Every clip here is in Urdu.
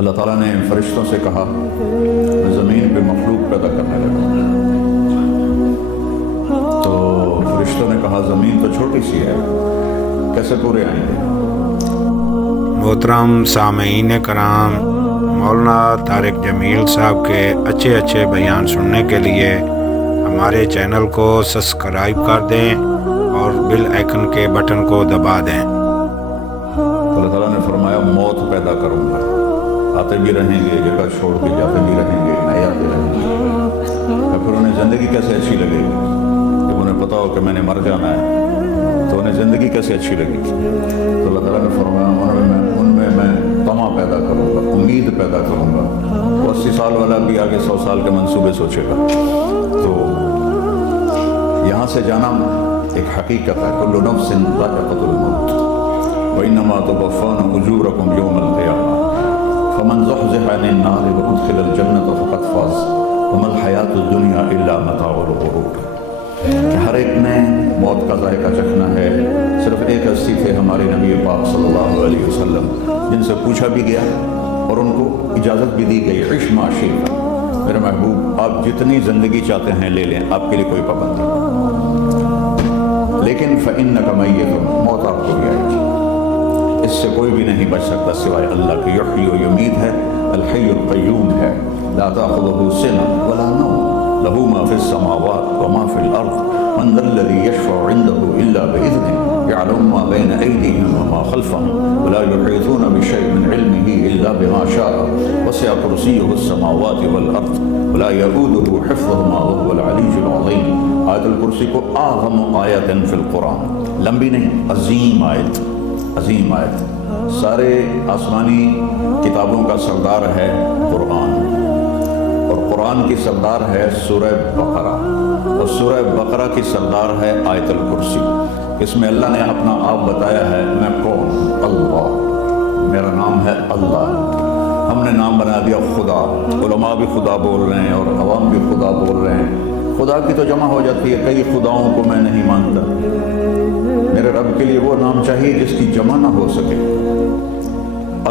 اللہ تعالیٰ نے فرشتوں سے کہا میں زمین پہ مخلوق پیدا کرنے لگا، تو فرشتوں نے کہا زمین تو چھوٹی سی ہے، کیسے پورے آئیں گے؟ محترم سامعین کرام، مولانا طارق جمیل صاحب کے اچھے بیان سننے کے لیے ہمارے چینل کو سبسکرائب کر دیں اور بیل آئیکن کے بٹن کو دبا دیں۔ اللہ تعالیٰ نے فرمایا موت پیدا کروں گا، آتے بھی رہیں گے، جگہ چھوڑ کے جاتے بھی رہیں گے، نئے آتے رہیں گے، پھر انہیں زندگی کیسے اچھی لگے گی؟ جب انہیں پتا ہو کہ میں نے مر جانا ہے تو انہیں زندگی کیسے اچھی لگے گی؟ تو اللہ تعالیٰ نے فرمایا ان میں میں طمع پیدا کروں گا، امید پیدا کروں گا۔ وہ 80 سال والا بھی آگے 100 سال کے منصوبے سوچے گا۔ تو یہاں سے جانا ایک حقیقت ہے، کل نفس ذائقۃ الموت وانما توفون اجورکم یوم القیامہ فمن زحزح عن النار وادخل الجنة فقد فاز وما الحیاۃ الدنیا الا متاع الغرور، کہ ہر ایک نے موت کا ذائقہ چکھنا ہے۔ صرف ایک ہستی تھے ہمارے نبی پاک صلی اللہ علیہ وسلم، جن سے پوچھا بھی گیا اور ان کو اجازت بھی دی گئی، عش ما شئت، میرے محبوب آپ جتنی زندگی چاہتے ہیں لے لیں، آپ کے لیے کوئی پابندی نہیں، لیکن فإنک میت، موت آپ کو بھی آئے گی، اس سے کوئی بھی نہیں بچ سکتا سوائے اللہ کی۔ یحیی و یمیت ہے، الحی القیوم ہے، لا تأخذہ سنۃ ولا نوم، لہ ما فی السماوات وما فی الارض، من ذا الذی یشفع عنده الا بإذنہ، یعلم ما بین ایدیہم وما خلفہم، ولا یحیطون بشیء من علمہ الا بما شاء، وسع کرسیہ السماوات والارض ولا یؤودہ حفظہما وهو العلی العظیم۔ آیت الکرسی کو اعظم آیت فی القرآن، لمبی نہیں، عظیم آیت، عظیم آیت۔ سارے آسمانی کتابوں کا سردار ہے قرآن، اور قرآن کی سردار ہے سورہ بقرہ، اور سورہ بقرہ کی سردار ہے آیت الکرسی۔ اس میں اللہ نے اپنا آپ بتایا ہے، میں کون؟ اللہ، میرا نام ہے اللہ۔ ہم نے نام بنا دیا خدا، علماء بھی خدا بول رہے ہیں اور عوام بھی خدا بول رہے ہیں۔ خدا کی تو جمع ہو جاتی ہے، کئی خداؤں کو میں نہیں مانتا، میرے رب کے لیے وہ نام چاہیے جس کی جمع نہ ہو سکے۔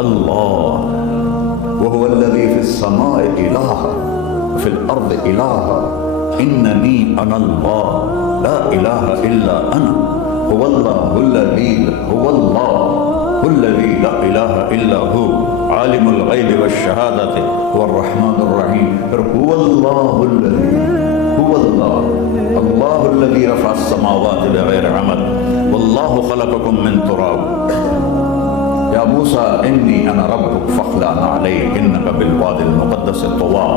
اللہ، وہو الذی فی السماء الہ فی الارض الہ اننی انا اللہ لا الہ الا انا هو اللہ الذی لا الہ الا هو عالم الغیب والشہادۃ هو الرحمن الرحیم۔ پھر هو اللہ الذی، هو اللہ، اللہ الذی رفع السماوات بغیر عمد واللہ خلقکم من تراب یا موسیٰ انی انا ربک فاخلع نعلیک انک بالواد المقدس طویٰ۔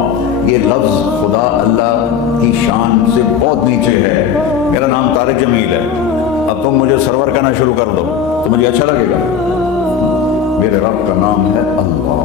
یہ لفظ خدا اللہ کی شان سے بہت نیچے ہے۔ میرا نام طارق جمیل ہے، اب تم مجھے سرور کہنا شروع کر دو تو مجھے اچھا لگے گا؟ میرے رب کا نام ہے اللہ،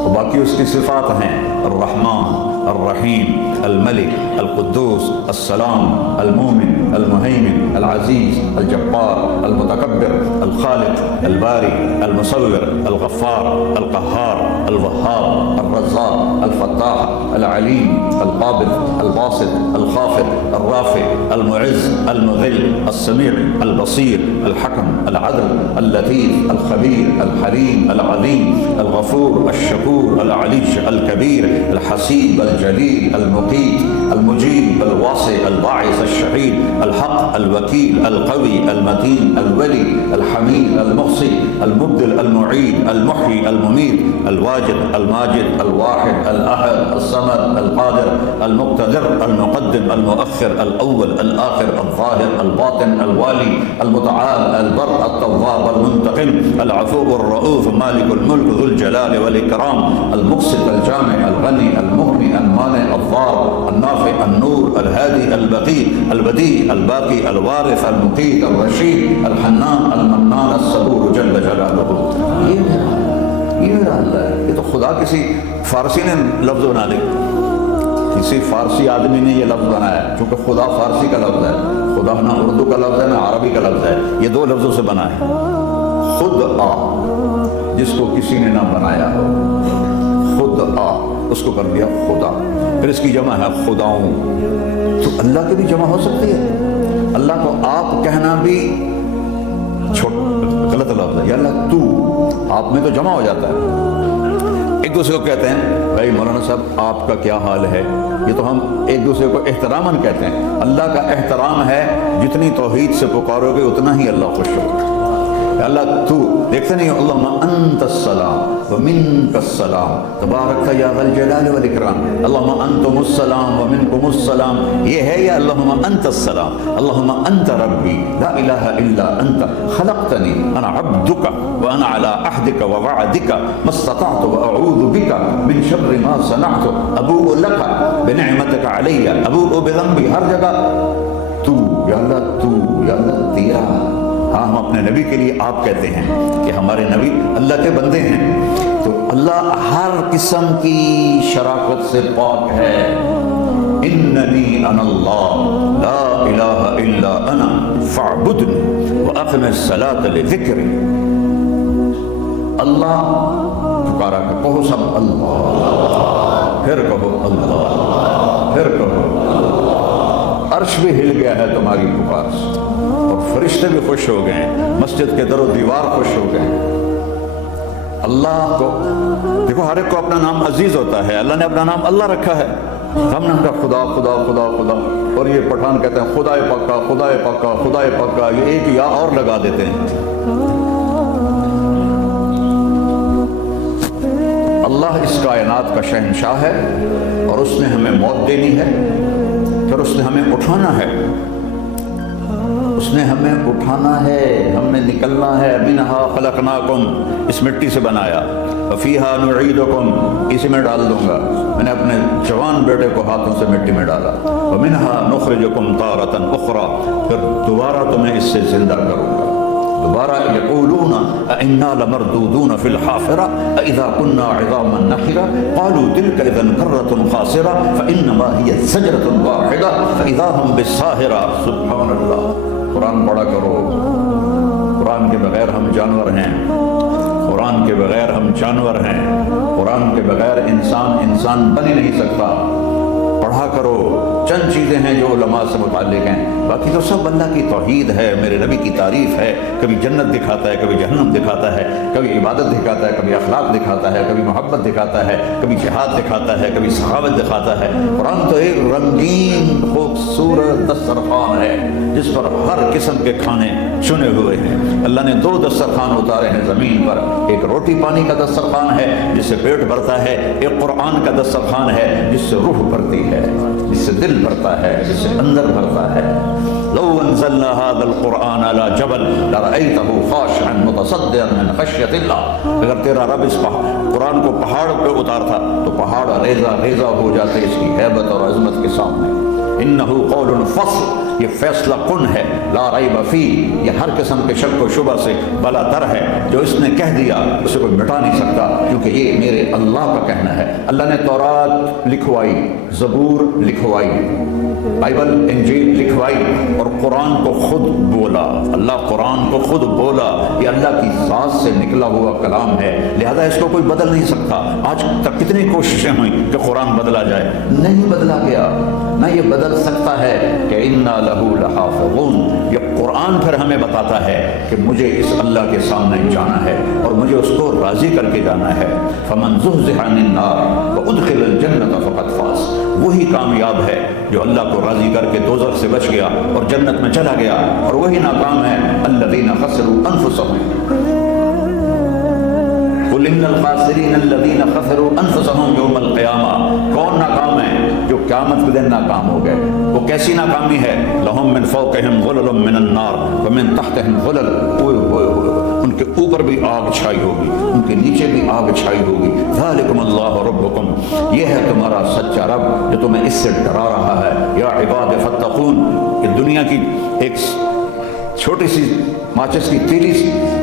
اور باقی اس کی صفات ہیں الرحمن، الرحیم، الملک، القدوس، السلام، المومن، المہیمن، العزیز، الجبار، المتکبر، الخالق، الباری، المصور، الغفار، القہار، الوہاب، الرزاق، الفتاح، العلیم، القابض، الباسط، الخافض، الرافع، المعز، المذل، السمیع، البصیر، الحکم، العدل، اللطیف، الخبیر، الحلیم، العظیم، الغفور، الشکور، العلی، الکبیر، الحسیب، الجلیل، المقیت، المجیب، الواسع، الباعث، الشہید، الحق، الوکیل، القوی، المتین، الولی، الحمید، المحصی، المبدل، المعید، المحیی، الممیت، الواجد، الماجد، الواحد، الاحد، الصمد، القادر، المقتدر، المقدم، المؤخر، الاول، الاخر، الظاہر، الباطن، الوالی، المتعال، البر، التواب، المنتقم، العفو، الرؤوف، مالک الملک، ذو الجلال والاکرام، المقسط، الجامع، الغنی، المغنی، المانع، الضار، النافع، النور، الهادي، البقي، البديع، الباقي، الوارث، المقيت، الرشيد، الحنان، المنان، الصبور جل جلالہ۔ یہ میرا اللہ ہے۔ یہ تو خدا کسی فارسی نے لفظ بنا دیا، کسی فارسی آدمی نے یہ لفظ بنایا، چونکہ خدا فارسی کا لفظ ہے، خدا نہ اردو کا لفظ ہے نہ عربی کا لفظ ہے، یہ دو لفظوں سے بنا ہے۔ خود آ، جس کو کسی نے نہ بنایا ہو، خود آ، اس کو کر دیا خدا۔ پھر اس کی جمع ہے خداؤں، تو اللہ کی بھی جمع ہو سکتی ہے۔ اللہ کو آپ کہنا بھی غلط لفظ ہے، یا اللہ تو، آپ میں تو جمع ہو جاتا ہے، دوسرے کو کہتے ہیں بھائی مولانا صاحب آپ کا کیا حال ہے، یہ تو ہم ایک دوسرے کو احتراماً کہتے ہیں۔ اللہ کا احترام ہے جتنی توحید سے پکارو گے اتنا ہی اللہ خوش ہوگا۔ اللہ تو دیکھتے نہیں اللہم انت السلام ومنک السلام تبارک یا ذا الجلال والاکرام، اللہم انتم السلام ومنکم السلام، یہ ہے یا اللہم انت السلام، اللہم انت ربی لا الہ الا انت خلقتنی انا عبدک وانا علی عہدک ووعدک ما استطعت واعوذ بک من شر ما صنعت ابوء لک بنعمتک علی ابوء بذنبی، ہر جگہ تو یا اللہ، تو یا اللہ تیرا۔ ہاں ہم اپنے نبی کے لیے آپ کہتے ہیں کہ ہمارے نبی اللہ کے بندے ہیں، تو اللہ ہر قسم کی شراکت سے پاک ہے۔ اننی انا اللہ لا الہ الا انا فاعبدنی واقم الصلاۃ لذکری۔ اللہ پکارا کہ کہو سب اللہ، پھر کہو اللہ، پھر کہو اللہ۔ عرش بھی ہل گیا ہے تمہاری پکار سے، اور فرشتے بھی خوش ہو گئے ہیں، مسجد کے در و دیوار خوش ہو گئے ہیں۔ اللہ کو دیکھو، ہر ایک کو اپنا نام عزیز ہوتا ہے، اللہ نے اپنا نام اللہ رکھا ہے، ہم نے کہا خدا خدا خدا خدا، اور یہ پٹھان کہتے ہیں خدا پکا خدا پکا خدا پکا، یہ ایک یا اور لگا دیتے ہیں۔ اللہ اس کائنات کا شہنشاہ ہے، اور اس نے ہمیں موت دینی ہے، پھر اس نے ہمیں اٹھانا ہے، اس نے ہمیں اٹھانا ہے، ہم نے نکلنا ہے۔ منہا خلقناکم، اس مٹی سے بنایا، وفیہا نعیدکم، اسی میں ڈال دوں گا۔ میں نے اپنے جوان بیٹے کو ہاتھوں سے مٹی میں ڈالا۔ ومنہا نخرجکم تارۃ اخری، پھر دوبارہ تمہیں اس سے زندہ کروں گا دوبارہ۔ یقولون انا لمردودون فی الحافرہ اذا کنا عظاما نخرہ قالوا تلک اذا کرۃ خاسرہ فانما ہی زجرۃ واحدہ فاذا ہم بالساہرہ۔ سبحان اللہ، قرآن پڑھا کرو۔ قرآن کے بغیر ہم جانور ہیں، قرآن کے بغیر ہم جانور ہیں، قرآن کے بغیر انسان بن ہی نہیں سکتا۔ پڑھا کرو، چند چیزیں ہیں جو علماء سے متعلق ہیں، باقی تو سب اللہ کی توحید ہے، میرے نبی کی تعریف ہے۔ کبھی جنت دکھاتا ہے، کبھی جہنم دکھاتا ہے، کبھی عبادت دکھاتا ہے، کبھی اخلاق دکھاتا ہے، کبھی محبت دکھاتا ہے، کبھی جہاد دکھاتا ہے، کبھی سخاوت دکھاتا ہے۔ قرآن تو ایک رنگین خوبصورت دسترخوان ہے جس پر ہر قسم کے کھانے چنے ہوئے ہیں۔ اللہ نے 2 دسترخوان اتارے ہیں زمین پر، ایک روٹی پانی کا دسترخوان ہے جس سے پیٹ بھرتا ہے، ایک قرآن کا دسترخوان ہے جس سے روح بھرتی ہے، جس سے دل بھرتا ہے، جس سے اندر بھرتا ہے۔ لو انزلنا هذا القرآن على جبل لرأيته خاشعا متصدعا من خشية اللہ، اگر تیرا رب اس قرآن کو پہاڑ پہ اتارتا تو پہاڑ ریزہ ریزہ ہو جاتے اس کی ہیبت اور عظمت کے سامنے۔ انہ قول فصل، یہ فیصلہ کن ہے، لا ریب فیہ، یہ ہر قسم کے شک و شبہ سے بلا تر ہے۔ جو اس نے کہہ دیا اسے کوئی مٹا نہیں سکتا، کیونکہ یہ میرے اللہ کا کہنا ہے۔ اللہ نے تورات لکھوائی، زبور لکھوائی، بائبل انجیل لکھوائی، اور قرآن کو خود بولا۔ اللہ قرآن کو خود بولا، یہ اللہ کی ذات سے نکلا ہوا کلام ہے، لہذا اس کو کوئی بدل نہیں سکتا۔ آج تک کتنی کوششیں ہوئیں کہ قرآن بدلا جائے، نہیں بدلا گیا، نہ یہ بدل سکتا ہے کہ انا لہو لحافظون۔ یہ قرآن پھر ہمیں بتاتا ہے کہ مجھے اس اللہ کے سامنے جانا ہے اور مجھے اس کو راضی کر کے جانا ہے۔ فمن زحزح عن النار وادخل الجنۃ فقد فاز، وہی کامیاب ہے جو اللہ کو راضی کر کے دوزخ سے بچ گیا اور جنت میں چلا گیا، اور وہی ناکام ہے الذین خسروا انفسهم۔ قل ان الخاسرین الذین خسروا انفسهم یوم القیامہ، کون ناکام ہے؟ جو قیامت کے دن ناکام ہو گئے۔ وہ کیسی ناکامی ہے؟ لہم من فوقہم ظلل من النار ومن تحتہم ظلل، ان کے اوپر بھی آگ چھائی ہوگی، ان کے نیچے بھی آگ چھائی ہوگی۔ ذالکم اللہ ربکم، یہ ہے تمہارا سچا رب جو تمہیں اس سے ڈرا رہا ہے۔ یا عباد فاتقون، یہ دنیا کی ایک چھوٹی سی ماچس کی تیلی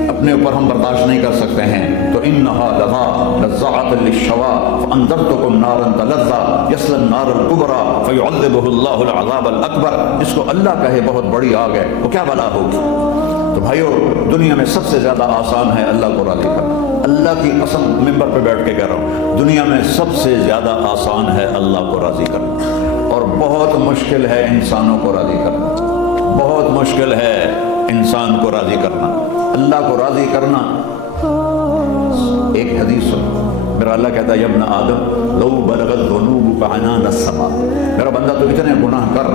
اپنے اوپر ہم برداشت نہیں کر سکتے ہیں، تو انہا لظا لزعۃ للشوا فانذرتکم نارا تلظی یصلی النار الکبری فیعذبہ اللہ العذاب الاکبر۔ جس کو اللہ کہے بہت بڑی آگ ہے، وہ کیا بلا ہوگی؟ تو بھائیو، دنیا میں سب سے زیادہ آسان ہے اللہ کو راضی کرنا۔ اللہ کی قسم ممبر پہ بیٹھ کے کہہ رہا ہوں، دنیا میں سب سے زیادہ آسان ہے اللہ کو راضی کرنا، اور بہت مشکل ہے انسانوں کو راضی کرنا، بہت مشکل ہے انسان کو راضی کرنا۔ اللہ کو راضی کرنا، ایک حدیث سنو، میرا اللہ کہتا ہے ابن آدم لو بلغت ذنوبک عنان السماء، میرا بندہ تو اتنے گناہ کر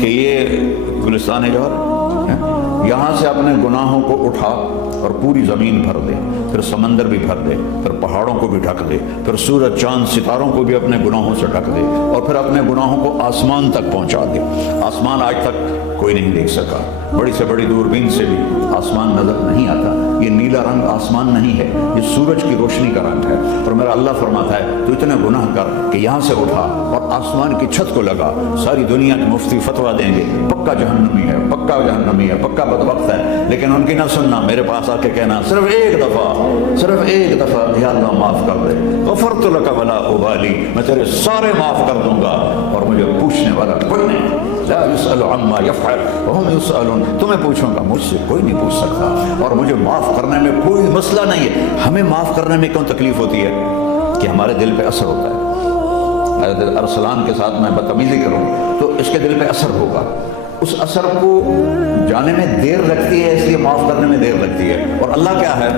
کہ یہ گلستان جوہر یہاں سے اپنے گناہوں کو اٹھا اور پوری زمین بھر دے، پھر سمندر بھی بھر دے، پھر پہاڑوں کو بھی ڈھک دے، پھر سورج چاند ستاروں کو بھی اپنے گناہوں سے ڈھک دے، اور پھر اپنے گناہوں کو آسمان تک پہنچا دے۔ آسمان آج تک کوئی نہیں دیکھ سکا، بڑی سے بڑی دوربین سے بھی آسمان نظر نہیں آتا۔ یہ نیلا رنگ آسمان نہیں ہے، یہ سورج کی روشنی کا رنگ ہے۔ اور میرا اللہ فرماتا ہے تو اتنے گناہ کر کہ یہاں سے اٹھا اور آسمان کی چھت کو لگا، ساری دنیا کے مفتی فتویٰ دیں گے پکا جہنمی ہے، پکا جہنمی ہے، پکا بدبخت ہے، لیکن ان کی نہ سننا، میرے پاس آ کے کہنا صرف ایک دفعہ یا اللہ معاف کر دے، غفرت لک ولا ابالی، میں تیرے سارے معاف کر دوں گا اور مجھے پوچھنے والا کوئی نہیں۔ لا يسأل عما يفعل وهم يسألون، تمہیں پوچھوں گا، مجھ سے کوئی نہیں پوچھ سکتا، اور مجھے معاف کرنے میں کوئی مسئلہ نہیں ہے۔ ہمیں معاف کرنے میں کیوں تکلیف ہوتی ہے؟ کہ ہمارے دل پہ اثر ہوتا ہے۔ حضرت ارسلان کے ساتھ میں بدتمیزی کروں تو اس کے دل پہ اثر ہوگا، اس اثر کو جانے میں دیر لگتی ہے، اس لیے معاف کرنے میں دیر لگتی ہے۔ اور اللہ کیا ہے؟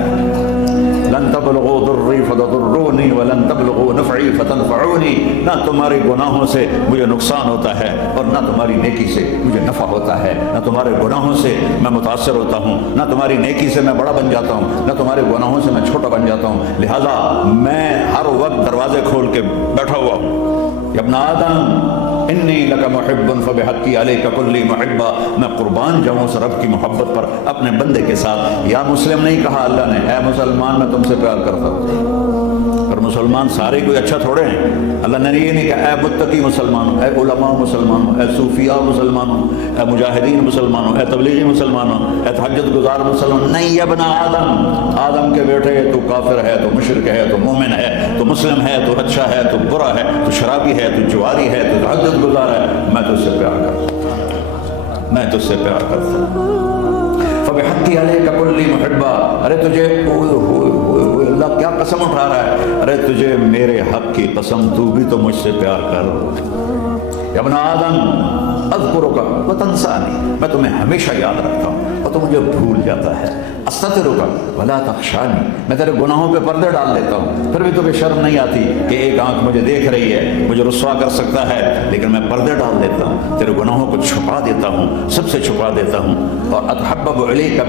لن تبلغوا ضری فتضرونی ولن تبلغوا نفعی فتنفعونی، نہ تمہارے گناہوں سے مجھے نقصان ہوتا ہے اور نہ تمہاری نیکی سے مجھے نفع ہوتا ہے، نہ تمہارے گناہوں سے میں متاثر ہوتا ہوں، نہ تمہاری نیکی سے میں بڑا بن جاتا ہوں، نہ تمہارے گناہوں سے میں چھوٹا بن جاتا ہوں، لہذا میں ہر وقت دروازے کھول کے بیٹھا ہوا ہوں۔ یا ابن آدم انی لک محب فبحقی علیک کلی محبہ، میں قربان جاؤں اس رب کی محبت پر اپنے بندے کے ساتھ۔ یا مسلم نہیں کہا اللہ نے، اے مسلمان میں تم سے پیار کرتا ہوں۔ اور مسلمان سارے کوئی اچھا تھوڑے ہیں، اللہ نے یہ نہیں کہا اے متقی مسلمانوں، اے علماء مسلمانوں، اے صوفیاء مسلمانوں، اے مجاہدین مسلمانوں، اے تبلیغی مسلمانوں، اے تہجد گزار مسلمان، نہیں یا ابن آدم، آدم کے بیٹے، تو کافر ہے، تو مشرک ہے، تو مومن ہے، تو مسلم ہے، تو اچھا ہے، تو برا ہے، تو شرابی ہے، تو جواری ہے، تو تہجد گزار ہے، میں تجھ سے پیار کرتا ہوں، میں تجھ سے پیار کرتا ہوں۔ فبحقی علیک کلی محبہ، ارے تجھے اللہ کیا قسم اٹھا رہا ہے، ارے تجھے میرے حق کی قسم، تو بھی تو مجھ سے پیار کر۔ یا ابن آدم اذکرک وتنسانی، میں تمہیں ہمیشہ یاد رکھتا ہوں اور تو مجھے بھول جاتا ہے۔ استترک ولا تخشانی، میں تیرے گناہوں پہ پردے ڈال دیتا ہوں، پھر بھی تمہیں شرم نہیں آتی کہ ایک آنکھ مجھے دیکھ رہی ہے، مجھے رسوا کر سکتا ہے، لیکن میں پردے ڈال دیتا ہوں، تیرے گناہوں کو چھپا دیتا ہوں، سب سے چھپا دیتا ہوں۔ اور اتحبب الیک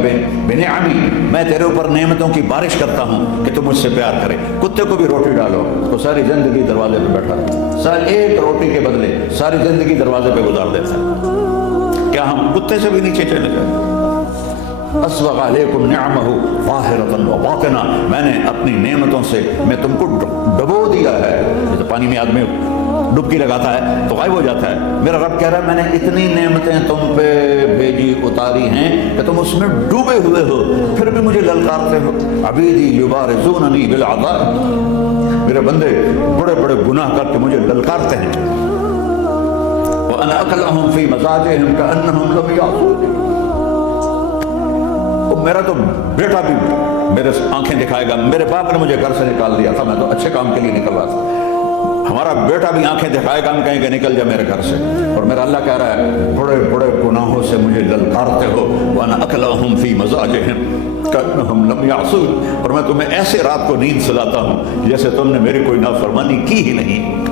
بنعمی، میں تیرے اوپر نعمتوں کی بارش کرتا ہوں کہ تم مجھ سے پیار کرے۔ کتے کو بھی روٹی ڈالو تو ساری زندگی دروازے پہ بیٹھا رہتا، ساری ایک روٹی کے بدلے ساری زندگی دروازے پہ گزار دیتا ہے۔ کیا ہم کتے سے بھی نیچے چلے گئے؟ اسبغ علیکم نعمہ ظاہرۃ و باطنہ، میں نے اپنی نعمتوں سے میں تم کو ڈبو دیا ہے۔ جیسے پانی میں آدمی ڈبکی لگاتا ہے تو غائب ہو جاتا ہے، میرا رب کہہ رہا ہے میں نے اتنی نعمتیں تم پہ بھیجی اتاری ہیں کہ تم اس میں ڈوبے ہوئے ہو، پھر بھی مجھے للکارتے ہو۔ عبیدی یبارزوننی بالعذاب، میرے بندے بڑے بڑے گناہ کر کے مجھے للکارتے ہیں۔ وَأَنَا أَكْلَهُمْ فِي مَزَاجِهِمْ كَأَنَّهُمْ لَمْ يَعْصُونِ، میرا تو بیٹا بھی میرے آنکھیں دکھائے گا، میرے باپ نے مجھے گھر سے نکال دیا تھا، میں تو اچھے کام کے لیے نکل رہا تھا، ہمارا بیٹا بھی آنکھیں دکھائے گا، ہم کہیں کہ نکل جا میرے گھر سے۔ اور میرا اللہ کہہ رہا ہے بڑے بڑے گناہوں سے مجھے للکارتے ہو۔ وَأَنَا أَكْلَهُمْ فِي مَزَاجِهِمْ كَأَنَّهُمْ لَمْ يَعْصُونِ، اور میں تمہیں ایسے رات کو نیند سلاتا ہوں جیسے تم نے میری کوئی نافرمانی کی ہی نہیں۔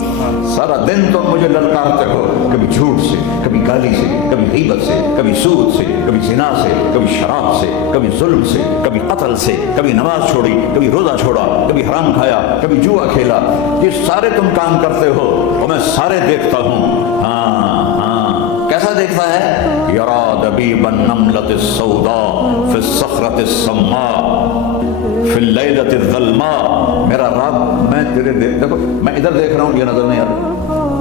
سارا دن تم مجھے للکارتے ہو، کبھی جھوٹ سے، کبھی گالی سے، کبھی غیبت سے، کبھی سود سے، کبھی زنا سے، کبھی شراب سے، کبھی ظلم سے، کبھی قتل سے، کبھی نماز چھوڑی، کبھی روزہ چھوڑا، کبھی حرام کھایا، کبھی جوا کھیلا، یہ سارے تم کام کرتے ہو اور میں سارے دیکھتا ہوں۔ ہاں کیسا دیکھتا ہے؟ یرا دبیب النملۃ السوداء فی الصخرۃ الصماء فی اللیلۃ الظلماء، میرا رب میں تیرے دیکھو، میں ادھر دیکھ رہا ہوں یہ نظر نہیں آ رہا،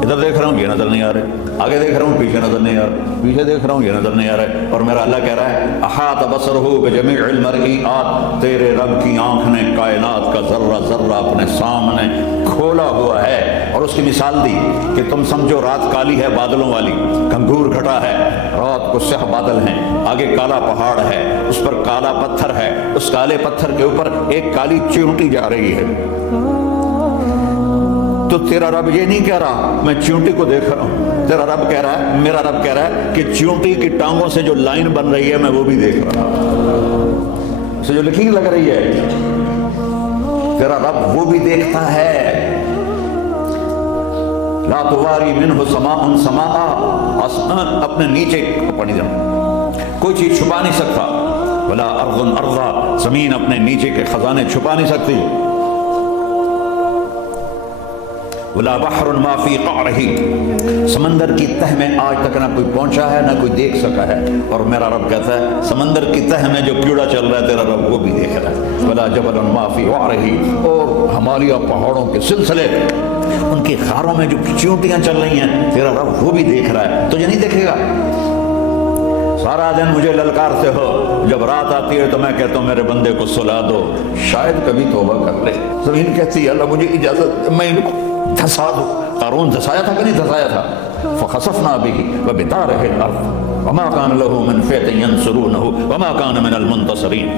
ادھر دیکھ رہا ہوں یہ نظر نہیں آ رہے، آگے دیکھ رہا ہوں پیچھے نظر نہیں آ رہا، پیچھے دیکھ رہا ہوں یہ نظر نہیں آ رہا ہے۔ اور میرا اللہ کہہ رہا ہے احاط بصرہ بجمیع المرئیات، تیرے رب کی آنکھ نے کائنات کا ذرہ ذرہ اپنے سامنے کھولا ہوا ہے۔ اور اس کی مثال دی کہ تم سمجھو رات کالی ہے بادلوں والی، گھنگور گھٹا ہے، رات کو سیاہ بادل ہیں، آگے کالا پہاڑ ہے، اس پر کالا پتھر ہے، اس کالے پتھر کے اوپر ایک کالی چیونٹی جا رہی ہے۔ تو تیرا رب یہ نہیں کہہ رہا میں چیونٹی کو دیکھ رہا ہوں، تیرا رب کہہ رہا ہے، میرا رب کہہ رہا ہے کہ چیونٹی کی ٹانگوں سے جو لائن بن رہی ہے میں وہ بھی دیکھ رہا ہوں، اسے جو لکیر لگ رہی ہے تیرا رب وہ بھی دیکھتا ہے. لا تواری منہ سماء سماء، آسمان اپنے نیچے پڑی جاؤں کوئی چیز چھپا نہیں سکتا. ولا ارض ارضا، زمین اپنے نیچے کے خزانے چھپا نہیں سکتی. ولا بحر ما فی قعرہ، سمندر کی تہ میں آج تک نہ کوئی پہنچا ہے نہ کوئی دیکھ سکا ہے. اور میرا رب کہتا ہے سمندر کی تہ میں جو کیڑا چل رہا ہے تیرا رب وہ بھی دیکھ رہا ہے. ولا جبل ما فی وعرہ، اور ہمالیہ پہاڑوں کے سلسلے ان کی خاروں میں جو چیونٹیاں چل رہی ہیں تیرا رب وہ بھی دیکھ رہا ہے. تجھے نہیں دیکھے گا؟ سارا دن مجھے للکارتے ہو، جب رات آتی ہے تو میں کہتا ہوں میرے بندے کو سلا دو، شاید کبھی توبہ کر لے. زمین کہتی ہے اللہ مجھے اجازت، میں ان کو دھسا دو. قارون دھسایا تھا کہ نہیں دھسایا تھا؟ فخسفنا به وبداره الارض وما كان له من فئة ينصرونه وما كان من المنتصرين.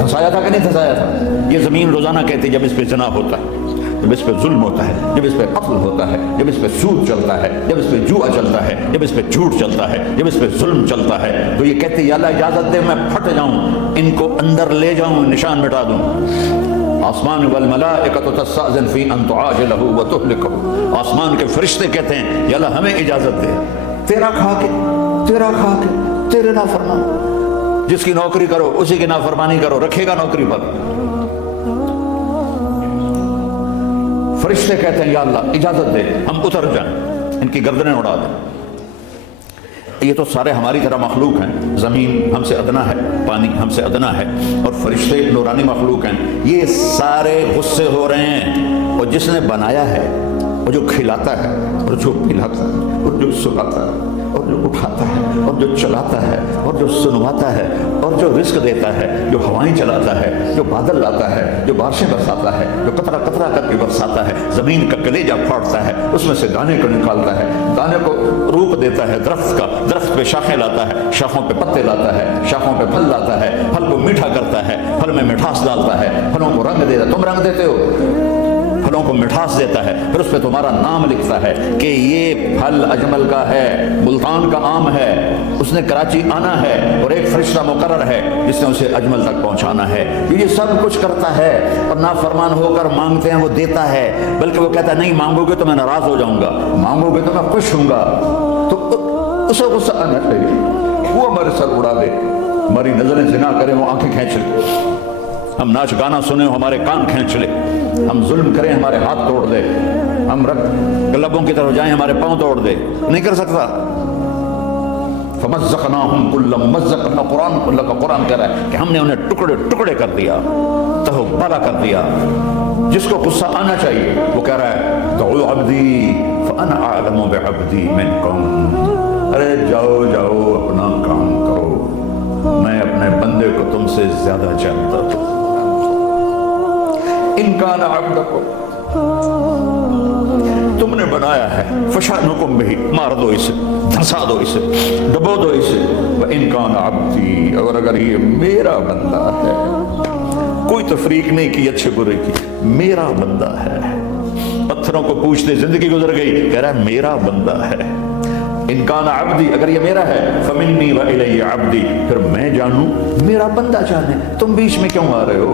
دھسایا تھا کہ نہیں دھسایا تھا؟ یہ زمین روزانہ کہتی جب اس پہ زنا ہوتا ہے، جب اس پہ ظلم ہوتا ہے، جب اس پہ قتل ہوتا ہے، جب اس پہ سود چلتا ہے، جب اس پہ جوا چلتا ہے، جب اس پہ جھوٹ چلتا ہے، جب اس پہ ظلم چلتا ہے، تو یہ کہتے ہیں یا اللہ اجازت دے میں پھٹ جاؤں، ان کو اندر لے جاؤں، نشان مٹا دوں. آسمان والملائکۃ تستأذن فی ان تعاجلہ وتہلکہ، آسمان کے فرشتے کہتے ہیں یا اللہ ہمیں اجازت دے، تیرا کھا کے تیرے نافرمان، جس کی نوکری کرو اسی کی نافرمانی کرو، رکھے گا نوکری پر. فرشتے کہتے ہیں یا اللہ اجازت دے ہم اتر جائیں، ان کی گردنیں اڑا دیں. یہ تو سارے ہماری طرح مخلوق ہیں، زمین ہم سے ادنا ہے، پانی ہم سے ادنا ہے، اور فرشتے نورانی مخلوق ہیں. یہ سارے غصے ہو رہے ہیں، اور جس نے بنایا ہے، اور جو کھلاتا ہے، اور جو پلاتا ہے، اور جو سلاتا ہے، اور جو اٹھاتا ہے، اور جو چلاتا ہے، اور جو سنواتا ہے، اور جو رزق دیتا ہے، جو ہوائیں چلاتا ہے، جو بادل لاتا ہے، جو بارشیں برساتا ہے، جو قطرہ قطرہ کر کے برساتا ہے، زمین کا کلیجہ پھاڑتا ہے، اس میں سے دانے کو نکالتا ہے، دانے کو روپ دیتا ہے درخت کا، درخت پہ شاخیں لاتا ہے، شاخوں پہ پتے لاتا ہے، شاخوں پہ پھل لاتا ہے، پھل کو میٹھا کرتا ہے، پھل میں مٹھاس ڈالتا ہے، پھلوں کو رنگ دیتا ہے. تم رنگ دیتے ہو، پھلوں کو مٹھاس دیتا ہے، پھر اس پہ تمہارا نام لکھتا ہے کہ یہ پھل اجمل کا ہے، ملتان کا آم ہے، اس نے کراچی آنا ہے، اور ایک فرشتہ مقرر ہے جس نے اسے اجمل تک پہنچانا ہے. یہ سب کچھ کرتا ہے، اور نافرمان ہو کر مانگتے ہیں وہ دیتا ہے، بلکہ وہ کہتا ہے نہیں مانگو گے تو میں ناراض ہو جاؤں گا، مانگو گے تو میں خوش ہوں گا. تو اسے غصہ آنا چاہیے، وہ ہمارے سر اڑا دے، ہماری نظریں زنا کریں وہ آنکھیں کھینچ لیں، ہم ناچ گانا سنیں ہمارے کان کھینچ لے، ہم ظلم کریں ہمارے ہاتھ توڑ دے، ہم لبوں کی طرف جائیں ہمارے پاؤں توڑ دے. نہیں کر سکتا. فمزقناہم کل ممزق، قرآن کہہ رہا ہے کہ ہم نے انہیں ٹکڑے ٹکڑے کر دیا، تہو بالا کر دیا. جس کو غصہ آنا چاہیے وہ کہہ رہا ہے دعو عبدی فانا اعلم بعبدی منکم، ارے جاؤ جاؤ اپنا کام کرو، میں اپنے بندے کو تم سے زیادہ جانتا ہوں. ان کان عبدکم، تم نے بنایا ہے، فشانکم بہ، مار دو اسے، دھسا دو اسے، ڈبو دو اسے. وان کان عبدی، اور اگر یہ میرا بندہ ہے، کوئی تفریق نہیں کی اچھے برے کی، میرا بندہ ہے. پتھروں کو پوچھتے زندگی گزر گئی، کہہ رہا ہے میرا بندہ ہے. ان کان عبدی، اگر یہ میرا ہے، فمنی والی عبدی، پھر میں جانوں میرا بندہ جانے. تم بیچ میں کیوں آ رہے ہو؟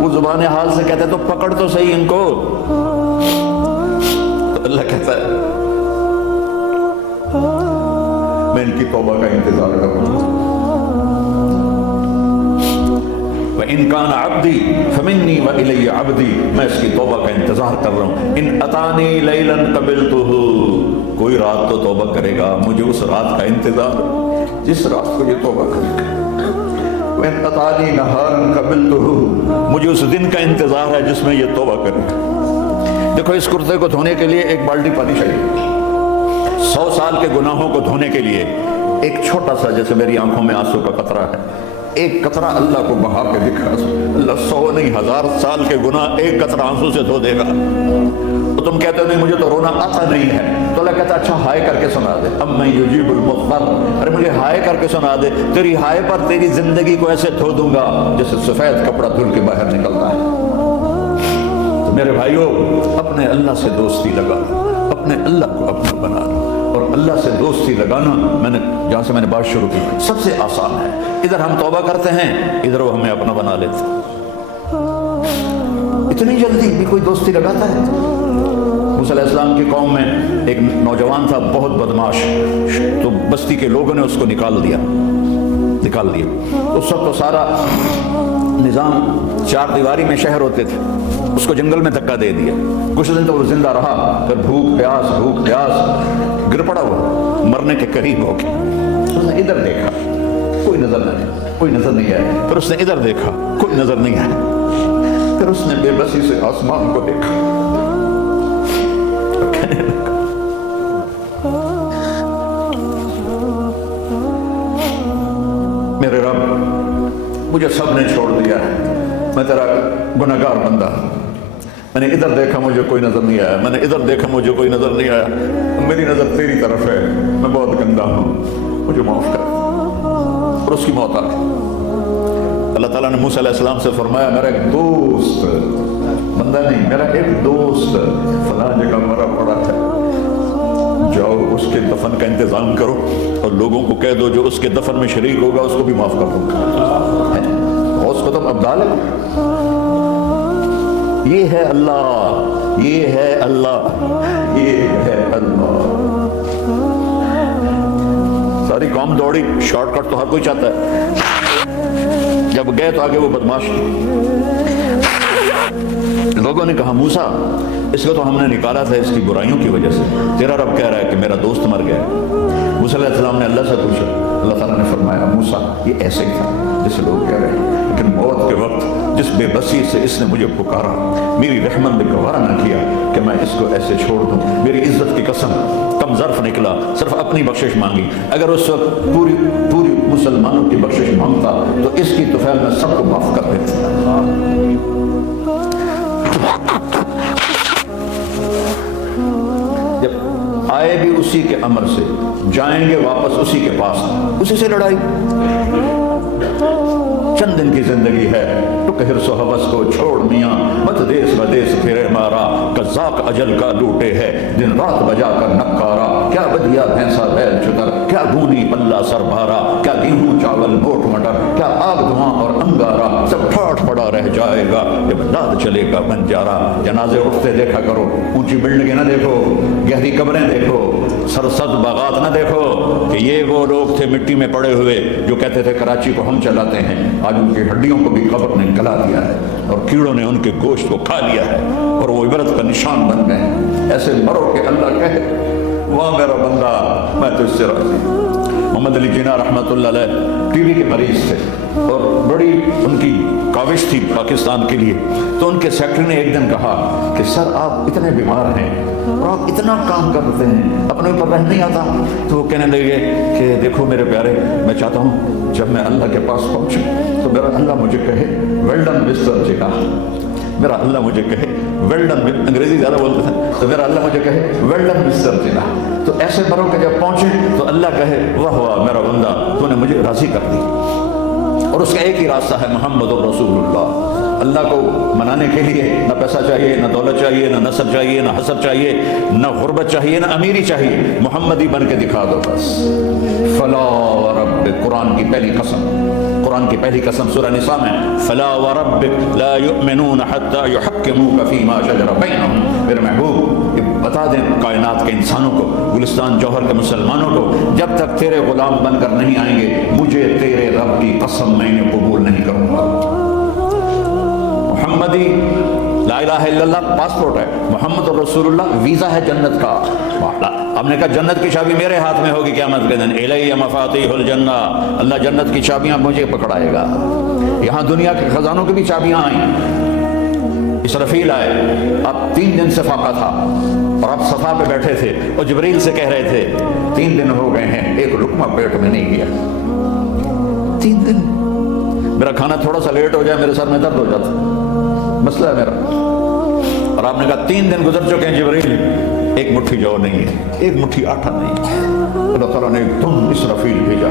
وہ زبان حال سے کہتے تو پکڑ تو صحیح ان کو. تو اللہ کہتا ہے میں ان کی توبہ کا انتظار کروں. وَإِن كَانَ عَبْدِي فَمِنِّي وَإِلَيَّ عَبْدِي، میں اس کی توبہ کا انتظار کر رہا ہوں. ان اتانی لیلا قبلتہ، کوئی رات تو توبہ کرے گا، مجھے اس رات کا انتظار جس رات کو یہ توبہ کرے گا. وَإِن اتانی نہارا قبلتہ، مجھے اس دن کا انتظار ہے جس میں یہ توبہ کرے گا. دیکھو اس کرتے کو دھونے کے لیے ایک بالٹی پانی چاہیے، 100 سال کے گناہوں کو دھونے کے لیے ایک چھوٹا سا، جیسے میری آنکھوں میں آنسو کا قطرہ ہے، ایک قطرہ اللہ کو بہا کے دکھا، اللہ 100 نہیں 1000 سال کے گناہ ایک قطرہ آنسو سے دھو دے گا. تو تم کہتے ہو نہیں مجھے تو رونا آتا نہیں ہے، تو اللہ کہتا اچھا ہائے کر کے سنا دے. اب میں یجیب المضطر، ارے مجھے ہائے کر کے سنا دے، تیری ہائے پر تیری زندگی کو ایسے دھو دوں گا جیسے سفید کپڑا دھل کے باہر نکلتا ہے. تو میرے بھائیو، اپنے اللہ سے دوستی لگا، اپنے اللہ کو اپنا بنا لو. اور اللہ سے دوستی لگانا، میں نے جہاں سے میں نے بات شروع کی، سب سے آسان ہے. ادھر ہم توبہ کرتے ہیں، ادھر وہ ہمیں اپنا بنا لیتے. اتنی جلدی بھی کوئی دوستی لگاتا ہے؟ موسیٰ علیہ السلام کی قوم میں ایک نوجوان تھا بہت بدماش، تو بستی کے لوگوں نے اس کو نکال دیا۔ اس وقت تو سارا نظام چار دیواری میں شہر ہوتے تھے، اس کو جنگل میں دھکا دے دیا۔ کچھ دن تو وہ زندہ رہا، پھر بھوک پیاس گر پڑا، وہ مرنے کے قریب ہو گیا۔ اس نے ادھر دیکھا، کوئی نظر نہیں آیا۔ پھر اس نے ادھر دیکھا، کوئی نظر نہیں آیا۔ پھر اس نے بے بسی سے آسمان کو دیکھا، کہنے لگا میرے رب، مجھے سب نے چھوڑ دیا ہے، میں تیرا گنہگار بندہ ہوں۔ میں نے ادھر دیکھا، مجھے کوئی نظر نہیں آیا، میں نے ادھر دیکھا، مجھے کوئی نظر نہیں آیا، میری نظر تیری طرف ہے، میں بہت گندا ہوں، مجھے معاف کر۔ اور اس کی موت آ گئی۔ اللہ تعالیٰ نے موسیٰ علیہ السلام سے فرمایا میرا ایک دوست، بندہ نہیں، میرا ایک دوست فلاں جگہ مرا پڑا ہے، جاؤ اس کے دفن کا انتظام کرو اور لوگوں کو کہہ دو جو اس کے دفن میں شریک ہوگا اس کو بھی معاف کر دوں گا۔ غوث قطب ابدال ہے، یہ ہے اللہ، یہ ہے اللہ، یہ ہے اللہ۔ ساری قوم دوڑی، شارٹ کٹ تو ہر کوئی چاہتا ہے، جب گئے تو آگے وہ بدماش لوگوں نے کہا موسیٰ اس کو تو ہم نے نکالا تھا اس کی برائیوں کی وجہ سے، تیرا رب کہہ رہا ہے کہ میرا دوست مر گیا۔ موسیٰ علیہ السلام نے اللہ سے پوچھا، اللہ تعالیٰ نے فرمایا موسیٰ یہ ایسے ہی تھا جیسے لوگ کہہ رہے ہیں، لیکن موت کے وقت جس بے بسی سے اس نے مجھے پکارا، میری رحمت نے گوارا نہ کیا کہ میں اس کو ایسے چھوڑ دوں، میری عزت کی قسم کم ظرف نکلا، صرف اپنی بخشش مانگی۔ اگر اس وقت پوری مسلمانوں کی بخشش مانگتا تو اس کی طفیل میں سب کو معاف کر دیتا۔ جب آئے بھی اسی کے امر سے، جائیں گے واپس اسی کے پاس، اسی سے لڑائی۔ چند دن کی زندگی ہے، تو ہرس و حوث کو چھوڑ میاں، مت دیس بدیس پھرے مارا، قذاق اجل کا لوٹے ہے دن رات بجا کر نکارا، کیا بدیا بھینسا بیل چتر، کیا گونی پلہ سر بھارا، کیا گیہوں چاول موٹ مٹر، کیا آگ دھواں اور انگارا، سب ٹھاٹھ پڑا رہ جائے گا جب داد چلے گا بنجارا۔ جنازے اٹھتے دیکھا کرو، اونچی بلڈنگیں نہ دیکھو، گہری قبریں دیکھو، سرسد باغات نہ دیکھو کہ یہ وہ لوگ تھے مٹی میں پڑے ہوئے جو کہتے تھے کراچی کو ہم چلاتے ہیں، آج ان کی ہڈیوں کو بھی قبر نے گلا دیا ہے اور کیڑوں نے ان کے گوشت کو کھا لیا ہے اور وہ عبرت کا نشان بن گئے ہیں۔ ایسے مرو کہ اللہ کہے واہ میرا بندہ میں تو اس سے راضی ہوں۔ محمد علی جناح رحمۃ اللہ علیہ ٹی وی کے مریض تھے اور بڑی ان کی کاوش تھی پاکستان کے لیے، تو ان کے سیکٹری نے ایک دن کہا کہ سر آپ اتنے بیمار ہیں اور آپ اتنا کام کرتے ہیں، اپنے اوپر رہ نہیں آتا؟ تو وہ کہنے لگے کہ دیکھو میرے پیارے، میں چاہتا ہوں جب میں اللہ کے پاس پہنچوں تو میرا اللہ مجھے کہے ویل ڈن مسٹر جناح، میرا اللہ مجھے کہے ویل ڈن، انگریزی زیادہ بولتے تھے، تو میرا اللہ مجھے کہے ویل ڈن مسٹر جناح۔ تو ایسے مرو کہ جب پہنچے تو اللہ کہے واہ واہ میرا بندہ تو نے مجھے راضی کر دی۔ اور اس کا ایک ہی راستہ ہے محمد رسول اللہ۔ اللہ کو منانے کے لیے نہ پیسہ چاہیے، نہ دولت چاہیے، نہ نسب چاہیے، نہ حسد چاہیے، نہ غربت چاہیے، نہ امیری چاہیے، محمدی بن کے دکھا دو بس۔ فلا وربک، قرآن کی پہلی قسم سورہ نساء میں، فلا وربک لا یؤمنون حتی یحکموک فیما شجر بینہم۔ میرے محبوب بتا دیں کائنات کے انسانوں کو، گلستان جوہر کے مسلمانوں کو، جب تک تیرے غلام بن کر نہیں آئیں گے مجھے تیرے رب کی قسم میں انہیں قبول نہیں کروں گا۔ محمدی لا الہ الا اللہ پاسپورٹ ہے، محمد رسول اللہ ویزا ہے جنت کا۔ ہم نے کہا جنت کی چابی میرے ہاتھ میں ہوگی قیامت کے دن، الی مفاتیح الجنہ، اللہ جنت کی چابیاں مجھے پکڑائے گا۔ یہاں دنیا کے خزانوں کی بھی چابیاں آئیں۔ اسرافیل آئے، اب 3 دن سے فاقہ تھا اور اب صفا پہ بیٹھے تھے اور جبریل سے کہہ رہے تھے 3 دن ہو گئے ہیں ایک لقمہ پیٹ میں نہیں گیا۔ 3 دن میرا کھانا تھوڑا سا لیٹ ہو جائے میرے سر میں درد ہو جاتا، مسئلہ ہے میرا۔ اور آپ نے کہا 3 دن گزر چکے ہیں جبریل، ایک مٹھی جو نہیں ہے، ایک مٹھی آٹا نہیں ہے۔ اللہ تعالیٰ نے ایک دم اسرافیل بھیجا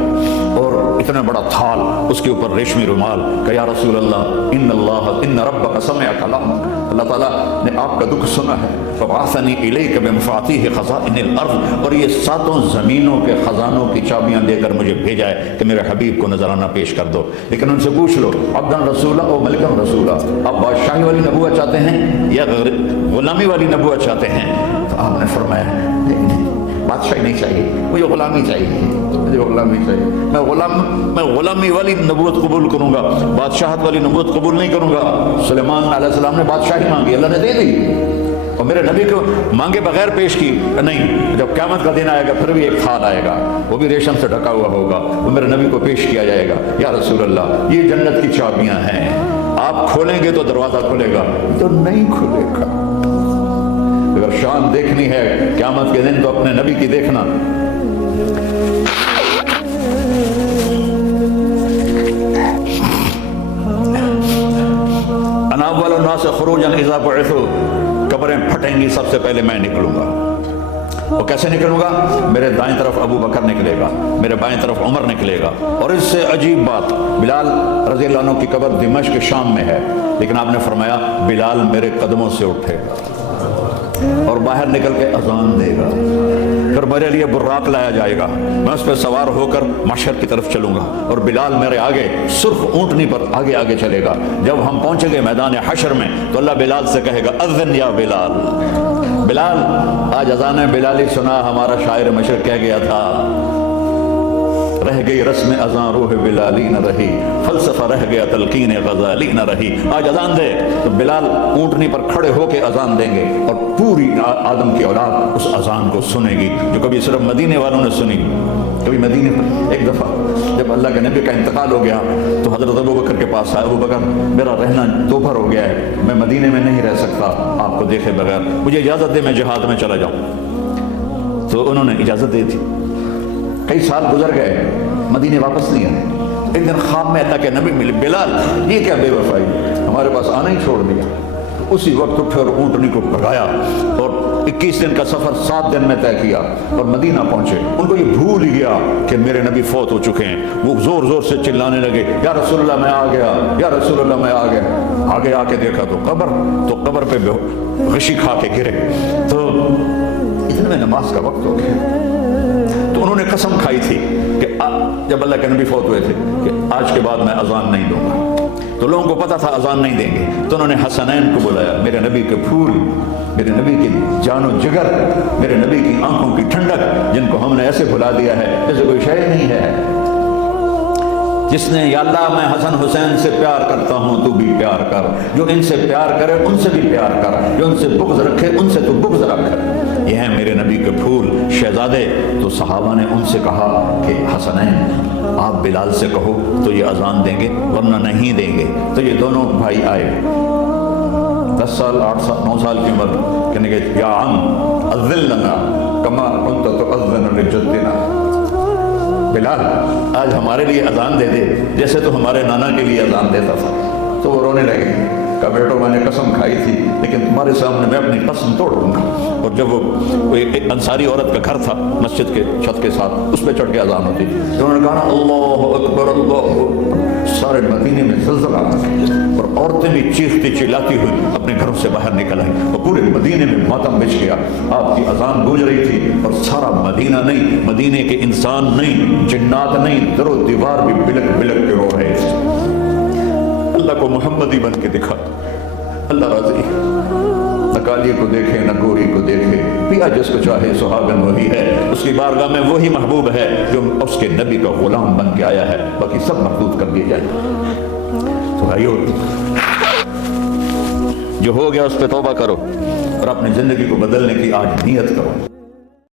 اور اتنا بڑا تھال، اس کے اوپر ریشمی رومال، کہ یا رسول اللہ ان ربک سمع کلامک، اللہ تعالیٰ نے آپ کا دکھ سنا ہے، فبعثنی الیک بمفاتیح خزائن الارض، اور یہ 7 زمینوں کے خزانوں کی چابیاں دے کر مجھے بھیجا ہے کہ میرے حبیب کو نذرانہ پیش کر دو۔ لیکن ان سے پوچھ لو عبدن رسولہ و ملکن رسولہ، آپ بادشاہی والی نبوت چاہتے ہیں یا غلامی والی نبوت چاہتے ہیں؟ تو آپ نے فرمایا نہیں، بادشاہی نہیں چاہیے، مجھے غلامی چاہیے، مجھے غلامی چاہیے، میں غلامی والی نبوت قبول کروں گا، بادشاہت والی نبوت قبول نہیں کروں گا۔ سلیمان علیہ السلام نے بادشاہی مانگی، اللہ نے دے دی، اور میرے نبی کو مانگے بغیر پیش کی نہیں۔ جب قیامت کا دن آئے گا پھر بھی ایک تھال آئے گا، وہ بھی ریشم سے ڈھکا ہوا ہوگا، وہ میرے نبی کو پیش کیا جائے گا، یا رسول اللہ یہ جنت کی چابیاں ہیں، آپ کھولیں گے تو دروازہ کھلے گا، تو نہیں کھلے گا۔ اگر شان دیکھنی ہے قیامت کے دن تو اپنے نبی کی دیکھنا۔ انا اول الناس خروجا اذا بعثوا، قبریں پھٹیں گی سب سے پہلے میں نکلوں گا۔ وہ کیسے نکلوں گا؟ میرے دائیں طرف ابو بکر نکلے گا، میرے بائیں طرف عمر نکلے گا، اور اس سے عجیب بات، بلال رضی اللہ عنہ کی قبر دمشق شام میں ہے، لیکن آپ نے فرمایا بلال میرے قدموں سے اٹھے گا اور باہر نکل کے اذان دے گا، پھر میرے لیے براق لایا جائے گا، میں اس پہ سوار ہو کر محشر کی طرف چلوں گا، اور بلال میرے آگے سرخ اونٹنی پر آگے آگے چلے گا۔ جب ہم پہنچیں گے میدان حشر میں تو اللہ بلال سے کہے گا اذن یا بلال، بلال آج اذان بلالی سنا، ہمارا شاعر مشرق کہہ گیا تھا رہ گئی رسم اذان روح بلالی نہ رہی، فلسفہ رہ گیا تلقین غزالی نہ رہی۔ آج اذان دے تو بلال اونٹنی پر کھڑے ہو کے اذان دیں گے، اور پوری آدم کی اولاد اس اذان کو سنے گی، جو کبھی صرف مدینے والوں نے سنی۔ کبھی مدینے پر ایک دفعہ جب اللہ کے نبی کا انتقال ہو گیا تو حضرت ابو بکر کے پاس آئے، ابو بکر میرا رہنا دوپہر ہو گیا ہے، میں مدینے میں نہیں رہ سکتا آپ کو دیکھے بغیر، مجھے اجازت دے میں جہاد میں چلا جاؤں۔ تو انہوں نے اجازت دی تھی۔ کئی سال گزر گئے، مدینے واپس نہیں آئے۔ ایک دن خواب میں اللہ کے نبی ملے، بلال یہ کیا بے وفائی، ہمارے پاس آنا ہی چھوڑ دیا۔ اسی وقت اٹھے اور اونٹنی کو بھگایا اور 21 دن کا سفر 7 دن میں طے کیا اور مدینہ پہنچے۔ ان کو یہ بھول ہی گیا کہ میرے نبی فوت ہو چکے ہیں۔ وہ زور زور سے چلانے لگے، یا رسول اللہ میں آ گیا، یا رسول اللہ میں آ گیا۔ آگے آ کے دیکھا تو قبر پہ غشی کھا کے گرے۔ تو اتنے میں نماز کا وقت ہو گیا۔ تو انہوں نے قسم کھائی تھی کہ جب اللہ کے نبی فوت ہوئے تھے کہ آج کے بعد میں اذان نہیں دوں گا۔ تو لوگوں کو پتا تھا اذان نہیں دیں گے، تو انہوں نے حسنین کو بلایا، میرے نبی کے پھول، میرے نبی کی جان و جگر، میرے نبی کی آنکھوں کی ٹھنڈک، جن کو ہم نے ایسے بھلا دیا ہے جیسے کوئی شے نہیں ہے۔ جس نے یا اللہ میں حسن حسین سے پیار کرتا ہوں تو بھی پیار کر، جو ان سے پیار کرے ان سے بھی پیار کر، جو ان سے بغض رکھے ان سے تو بغض رکھ۔ یہ ہیں میرے نبی کے پھول شہزادے۔ تو صحابہ نے ان سے کہا کہ حسنین آپ بلال سے کہو تو یہ اذان دیں گے، ورنہ نہیں دیں گے۔ تو یہ دونوں بھائی آئے، 10 سال 8 سال 9 سال کی عمر، کہنے کہ یا عم اذن لنا کما کنت تؤذن لجدنا، بلال آج ہمارے لیے اذان دے دے جیسے تو ہمارے نانا کے لیے اذان دیتا تھا۔ تو وہ رونے لگے، کہا بیٹو میں نے قسم کھائی تھی لیکن تمہارے سامنے میں اپنی قسم توڑ دوں گا۔ اور جب وہ ایک انصاری عورت کا گھر تھا مسجد کے چھت کے ساتھ، اس پہ چڑھ کے اذان ہوتی تھی، تو انہوں نے کہا اللہ اکبر اللہ اکبر، سارے مدینے میں زلزلہ آ گیا اور عورتیں بھی چیختی چلاتی ہوئی اپنے گھروں سے باہر نکل آئیں اور پورے مدینے میں ماتم بچ گیا۔ آپ کی اذان گونج رہی تھی اور سارا مدینہ نہیں، مدینے کے انسان نہیں، جنات نہیں، در و دیوار بھی بلک بلک کے رو رہے تھے۔ اللہ کو محمدی بن کے دکھا، اللہ راضی، نہ کالی کو دیکھے نہ گوری کو دیکھے، پیا جس کو چاہے سہاگن وہی ہے، اس کی بارگاہ میں وہی محبوب ہے جو اس کے نبی کا غلام بن کے آیا ہے، باقی سب محدود کر دیے جائیں۔ تو بھائیو جو ہو گیا اس پہ توبہ کرو اور اپنی زندگی کو بدلنے کی آج نیت کرو۔